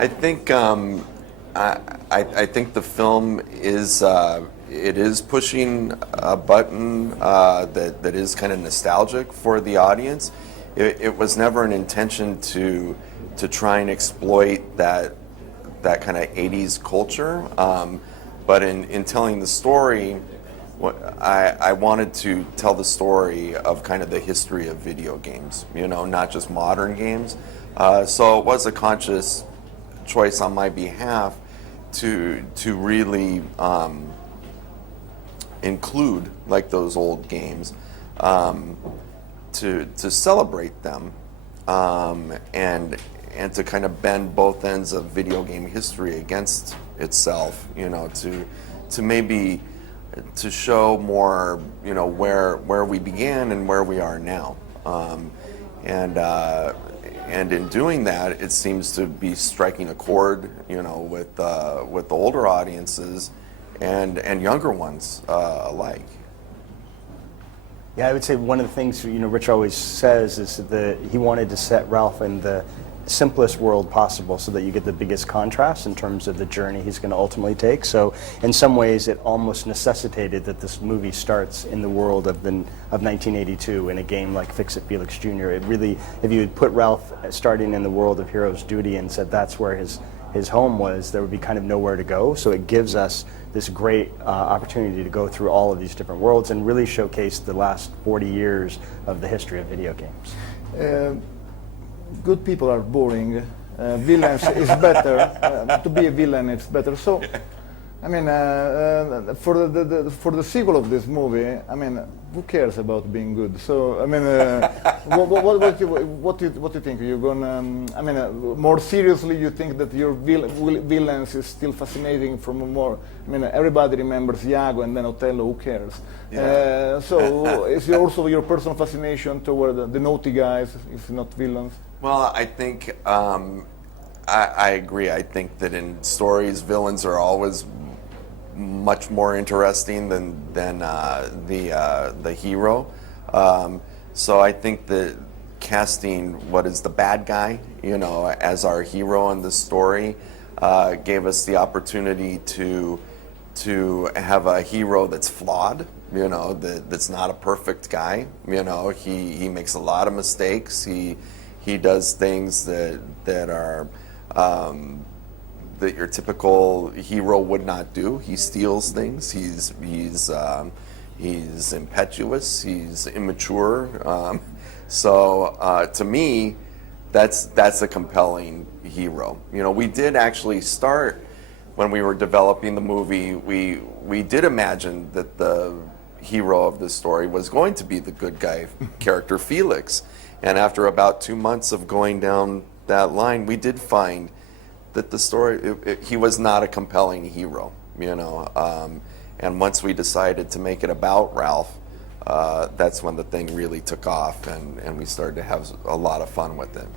I think I think the film is it is pushing a button that is kind of nostalgic for the audience. It was never an intention to try and exploit that kind of 80s culture, but in telling the story, I wanted to tell the story of kind of the history of video games, not just modern games. So it was a conscious choice on my behalf to really include like those old games, to celebrate them, and to kind of bend both ends of video game history against itself, to maybe to show more, where we began and where we are now, and in doing that, it seems to be striking a chord, with the older audiences and younger ones alike. Yeah, I would say one of the things Rich always says is that he wanted to set Ralph in the simplest world possible so that you get the biggest contrast in terms of the journey he's going to ultimately take. So in some ways it almost necessitated that this movie starts in the world of 1982 in a game like Fix-It Felix Jr. It really, if you had put Ralph starting in the world of Hero's Duty and said that's where his home was, there would be kind of nowhere to go. So it gives us this great opportunity to go through all of these different worlds and really showcase the last 40 years of the history of video games. Good people are boring. Villains is better. To be a villain, it's better. So, I mean, for the sequel of this movie, I mean, who cares about being good? So, I mean, what do you think? You're gonna, I mean, more seriously, you think that your villains is still fascinating from a more? I mean, everybody remembers Iago and then Otello. Who cares? Yeah. So, is also your personal fascination toward the naughty guys, if not villains? Well, I think I agree. I think that in stories, villains are always much more interesting than the hero. So I think that casting what is the bad guy, as our hero in the story, gave us the opportunity to have a hero that's flawed. That's not a perfect guy. He makes a lot of mistakes. He does things that are that your typical hero would not do. He steals things. He's impetuous. He's immature. So to me, that's a compelling hero. We did actually start when we were developing the movie. We did imagine that the hero of this story was going to be the good guy character Felix. And after about 2 months of going down that line, we did find that the story, he was not a compelling hero, and once we decided to make it about Ralph, that's when the thing really took off, and we started to have a lot of fun with it.